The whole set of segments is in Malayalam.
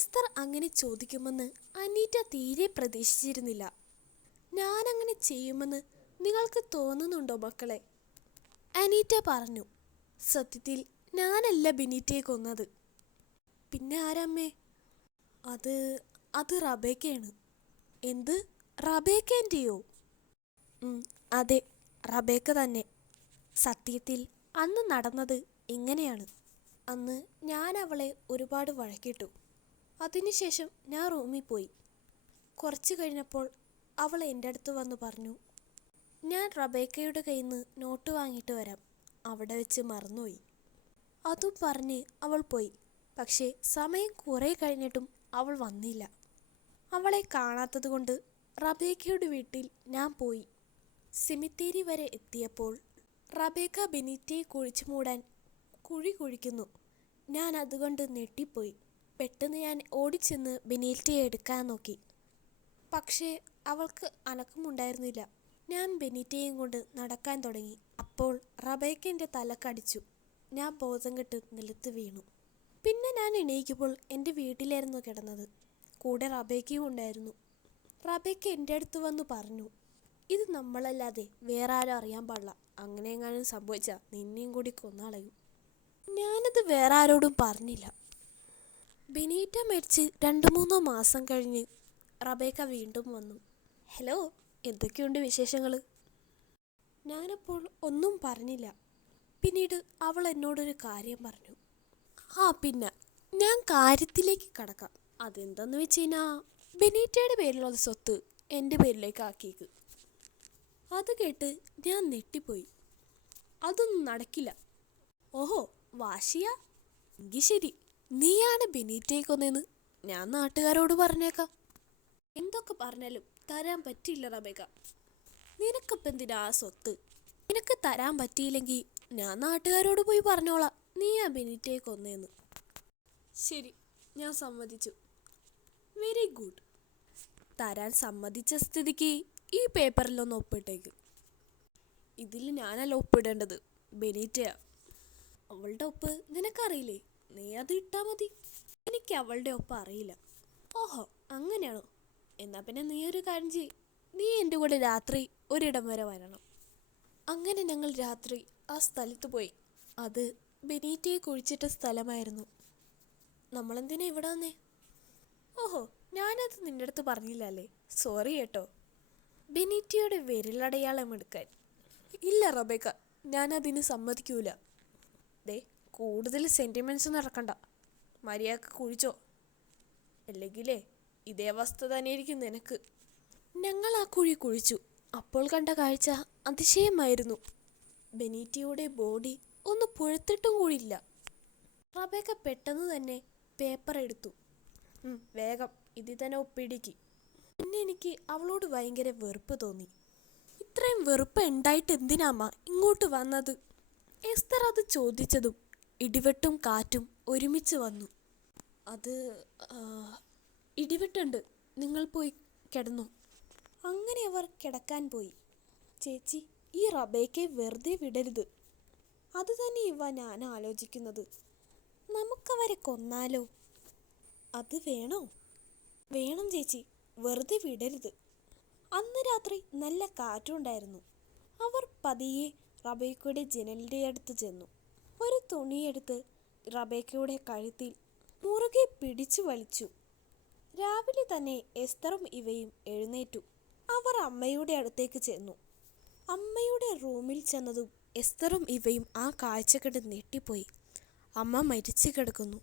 എസ്തർ അങ്ങനെ ചോദിക്കുമെന്ന് അനീറ്റ തീരെ പ്രതീക്ഷിച്ചിരുന്നില്ല. ഞാനങ്ങനെ ചെയ്യുമെന്ന് നിങ്ങൾക്ക് തോന്നുന്നുണ്ടോ മക്കളെ? അനീറ്റ പറഞ്ഞു. സത്യത്തിൽ ഞാനല്ല ബെനീറ്റയെ കൊന്നത്. പിന്നെ ആരമ്മേ? അത് റബേക്കയാണ്. എന്ത്? റബേക്കേൻ്റെയോ? അതെ, റബേക്ക തന്നെ. സത്യത്തിൽ അന്ന് നടന്നത് ഇങ്ങനെയാണ്. അന്ന് ഞാൻ അവളെ ഒരുപാട് വഴക്കിട്ടു. അതിനുശേഷം ഞാൻ റൂമിൽ പോയി. കുറച്ച് കഴിഞ്ഞപ്പോൾ അവൾ എൻ്റെ അടുത്ത് വന്ന് പറഞ്ഞു, ഞാൻ റബേക്കയുടെ കയ്യിൽ നിന്ന് നോട്ട് വാങ്ങിയിട്ട് വരാം, അവിടെ വെച്ച് മറന്നുപോയി. അതും പറഞ്ഞ് അവൾ പോയി. പക്ഷേ സമയം കുറേ കഴിഞ്ഞിട്ടും അവൾ വന്നില്ല. അവളെ കാണാത്തത് കൊണ്ട് റബേക്കയുടെ വീട്ടിൽ ഞാൻ പോയി. സെമിത്തേരി വരെ എത്തിയപ്പോൾ റബേക്ക ബെനീറ്റയെ കുഴിച്ചു മൂടാൻ കുഴി കുഴിക്കുന്നു. ഞാൻ അതുകൊണ്ട് ഞെട്ടിപ്പോയി. പെട്ടെന്ന് ഞാൻ ഓടിച്ചെന്ന് ബെനീറ്റയെ എടുക്കാൻ നോക്കി. പക്ഷേ അവൾക്ക് അനക്കമുണ്ടായിരുന്നില്ല. ഞാൻ ബെനീറ്റയെയും കൊണ്ട് നടക്കാൻ തുടങ്ങി. അപ്പോൾ റബേക്ക എൻ്റെ തലക്കടിച്ചു. ഞാൻ ബോധം കെട്ട് നിലത്ത് വീണു. പിന്നെ ഞാൻ എണീക്കുമ്പോൾ എൻ്റെ വീട്ടിലായിരുന്നു കിടന്നത്. കൂടെ റബേക്കയും ഉണ്ടായിരുന്നു. റബേക്ക എൻ്റെ അടുത്ത് വന്ന് പറഞ്ഞു, ഇത് നമ്മളല്ലാതെ വേറെ ആരും അറിയാൻ പാടില്ല. അങ്ങനെ എങ്ങാനും സംഭവിച്ചാൽ നിന്നെയും കൂടി കൊന്നളയും. ഞാനത് വേറെ ആരോടും പറഞ്ഞില്ല. ബെനീറ്റ മരിച്ച് 2-3 മാസം കഴിഞ്ഞ് റബേക്ക വീണ്ടും വന്നു. ഹലോ, എന്തൊക്കെയുണ്ട് വിശേഷങ്ങൾ? ഞാനപ്പോൾ ഒന്നും പറഞ്ഞില്ല. പിന്നീട് അവൾ എന്നോടൊരു കാര്യം പറഞ്ഞു. പിന്നെ ഞാൻ കാര്യത്തിലേക്ക് കടക്കാം. അതെന്തെന്ന് വെച്ച് കഴിഞ്ഞാൽ ബെനീറ്റയുടെ പേരിലുള്ള സ്വത്ത് എൻ്റെ പേരിലേക്ക് ആക്കിയേക്ക്. അത് കേട്ട് ഞാൻ ഞെട്ടിപ്പോയി. അതൊന്നും നടക്കില്ല. ഓഹോ, വാശിയാ? എങ്കിൽ ശരി, നീയാണ് ബെനീറ്റയെ കൊന്നതെന്ന് ഞാൻ നാട്ടുകാരോട് പറഞ്ഞേക്കാം. എന്തൊക്കെ പറഞ്ഞാലും തരാൻ പറ്റില്ല റബേക്ക. നിനക്കിപ്പം എന്തിനാ ആ സ്വത്ത്? നിനക്ക് തരാൻ പറ്റിയില്ലെങ്കിൽ ഞാൻ നാട്ടുകാരോട് പോയി പറഞ്ഞോളാം നീയാ ബെനീറ്റയെ കൊന്നതെന്ന്. ശരി, ഞാൻ സമ്മതിച്ചു. Very good. തരാൻ സമ്മതിച്ച സ്ഥിതിക്ക് ഈ പേപ്പറിലൊന്ന് ഒപ്പിട്ടേക്ക്. ഇതിൽ ഞാനല്ല ഒപ്പിടേണ്ടത്, ബെനീറ്റയാ. അവളുടെ ഒപ്പ് നിനക്കറിയില്ലേ? നീ അത് ഇട്ടാൽ മതി. എനിക്ക് അവളുടെ ഒപ്പ് അറിയില്ല. ഓഹോ, അങ്ങനെയാണോ? എന്നാൽ പിന്നെ നീ ഒരു കാര്യം ചെയ്യ്. നീ എൻ്റെ കൂടെ രാത്രി ഒരിടം വരെ വരണം. അങ്ങനെ ഞങ്ങൾ രാത്രി ആ സ്ഥലത്ത് പോയി. അത് ബെനീറ്റയെ കുഴിച്ചിട്ട സ്ഥലമായിരുന്നു. നമ്മളെന്തിനാ ഇവിടെ വന്നേ? ഓഹോ, ഞാനത് നിൻ്റെ അടുത്ത് പറഞ്ഞില്ല അല്ലേ? സോറി കേട്ടോ. ബെനീറ്റയുടെ വിരലടയാളം എടുക്കാൻ. ഇല്ല റബേക്ക, ഞാനതിന് സമ്മതിക്കൂല. കൂടുതൽ സെൻറ്റിമെൻറ്റ്സ് നടക്കണ്ട. മര്യാദക്ക് കുഴിച്ചോ, അല്ലെങ്കിലേ ഇതേ അവസ്ഥ തന്നെയായിരിക്കും നിനക്ക്. ഞങ്ങൾ ആ കുഴി കുഴിച്ചു. അപ്പോൾ കണ്ട കാഴ്ച അതിശയമായിരുന്നു. ബെനീറ്റയുടെ ബോഡി ഒന്ന് പുഴത്തിട്ടും കൂടിയില്ല. റബേക്ക പെട്ടെന്ന് തന്നെ പേപ്പർ എടുത്തു. വേഗം ഇതിൽ തന്നെ ഒപ്പിടിക്ക്. പിന്നെ എനിക്ക് അവളോട് ഭയങ്കര വെറുപ്പ് തോന്നി. ഇത്രയും വെറുപ്പ് ഉണ്ടായിട്ട് എന്തിനാമ്മ ഇങ്ങോട്ട് വന്നത്? എസ്തർ അത് ചോദിച്ചതും ഇടിവെട്ടും കാറ്റും ഒരുമിച്ച് വന്നു. അത് ഇടിവെട്ടുണ്ട്, നിങ്ങൾ പോയി കിടന്നു. അങ്ങനെ അവർ കിടക്കാൻ പോയി. ചേച്ചി, ഈ റബേക്കയെ വെറുതെ വിടരുത്. അത് തന്നെ ഞാൻ ആലോചിക്കുന്നത്. നമുക്കവരെ കൊന്നാലോ? അത് വേണോ? വേണം ചേച്ചി, വെറുതെ വിടരുത്. അന്ന് രാത്രി നല്ല കാറ്റുണ്ടായിരുന്നു. അവർ പതിയെ റബേക്കയുടെ ജനലിൻ്റെ അടുത്ത് ചെന്നു. ഒരു തുണിയെടുത്ത് റബേക്കയുടെ കഴുത്തിൽ മുറുകെ പിടിച്ചു വലിച്ചു. രാവിലെ തന്നെ എസ്തറും ഇവയും എഴുന്നേറ്റു. അവർ അമ്മയുടെ അടുത്തേക്ക് ചെന്നു. അമ്മയുടെ റൂമിൽ ചെന്നതും എസ്തറും ഇവയും ആ കാഴ്ച കണ്ട് ഞെട്ടിപ്പോയി. അമ്മ മരിച്ചു കിടക്കുന്നു.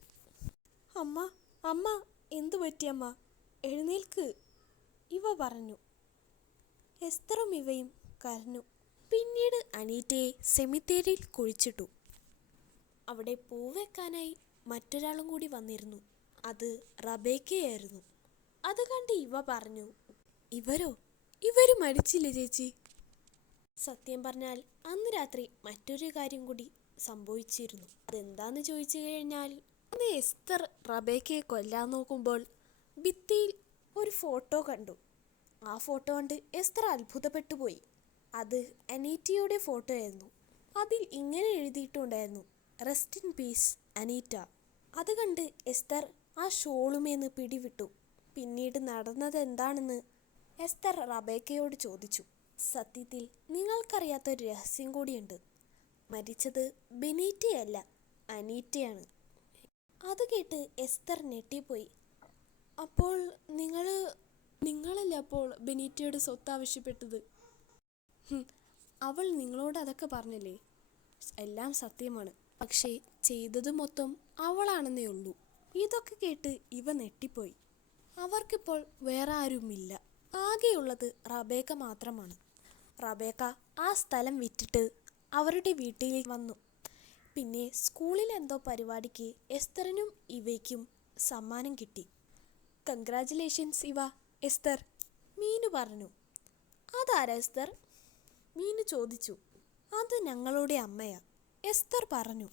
അമ്മ, അമ്മ, എന്തു പറ്റിയമ്മ? എഴുന്നേൽക്ക്, ഇവ പറഞ്ഞു. എസ്തറും ഇവയും കരഞ്ഞു. പിന്നീട് അനീറ്റയെ സെമിത്തേരിയിൽ കുഴിച്ചിട്ടു. അവിടെ പൂവെക്കാനായി മറ്റൊരാളും കൂടി വന്നിരുന്നു. അത് റബേക്കയായിരുന്നു. അത് കണ്ട് ഇവ പറഞ്ഞു, ഇവര് മരിച്ചില്ലേ ചേച്ചി? സത്യം പറഞ്ഞാൽ അന്ന് രാത്രി മറ്റൊരു കാര്യം കൂടി സംഭവിച്ചിരുന്നു. അതെന്താന്ന് ചോദിച്ചു കഴിഞ്ഞാൽ, അന്ന് എസ്തർ റബേക്കയെ കൊല്ലാൻ നോക്കുമ്പോൾ ഭിത്തിയിൽ ഒരു ഫോട്ടോ കണ്ടു. ആ ഫോട്ടോ കണ്ട് എസ്തർ അത്ഭുതപ്പെട്ടു പോയി. അത് അനീറ്റയുടെ ഫോട്ടോ ആയിരുന്നു. അതിൽ ഇങ്ങനെ എഴുതിയിട്ടുണ്ടായിരുന്നു, റെസ്റ്റ് ഇൻ പീസ് അനീറ്റ. അത് കണ്ട് എസ്തർ ആ ഷോളുമേന്ന് പിടിവിട്ടു. പിന്നീട് നടന്നത് എന്താണെന്ന് എസ്തർ റബേക്കയോട് ചോദിച്ചു. സത്യത്തിൽ നിങ്ങൾക്കറിയാത്തൊരു രഹസ്യം കൂടിയുണ്ട്. മരിച്ചത് ബെനീറ്റയല്ല, അനീറ്റയാണ്. അത് കേട്ട് എസ്തർ ഞെട്ടിപ്പോയി. അപ്പോൾ നിങ്ങളല്ല അപ്പോൾ ബെനീറ്റയുടെ സ്വത്ത് ആവശ്യപ്പെട്ടത്? അവൾ നിങ്ങളോട് അതൊക്കെ പറഞ്ഞില്ലേ? എല്ലാം സത്യമാണ്. പക്ഷേ ചെയ്തത് മൊത്തം അവളാണെന്നേ ഉള്ളൂ. ഇതൊക്കെ കേട്ട് ഇവ ഞെട്ടിപ്പോയി. അവർക്കിപ്പോൾ വേറെ ആരുമില്ല. ആകെയുള്ളത് റബേക്ക മാത്രമാണ്. റബേക്ക ആ സ്ഥലം വിറ്റിട്ട് അവരുടെ വീട്ടിലേക്ക് വന്നു. പിന്നെ സ്കൂളിൽ എന്തോ പരിപാടിക്ക് എസ്തറിനും ഇവയ്ക്കും സമ്മാനം കിട്ടി. കൺഗ്രാജുലേഷൻസ് ഇവ, എസ്തർ, മീനു പറഞ്ഞു. അതാരാ എസ്തർ? മീനു ചോദിച്ചു. അത് ഞങ്ങളുടെ അമ്മയാ, എസ്തർ പറഞ്ഞു.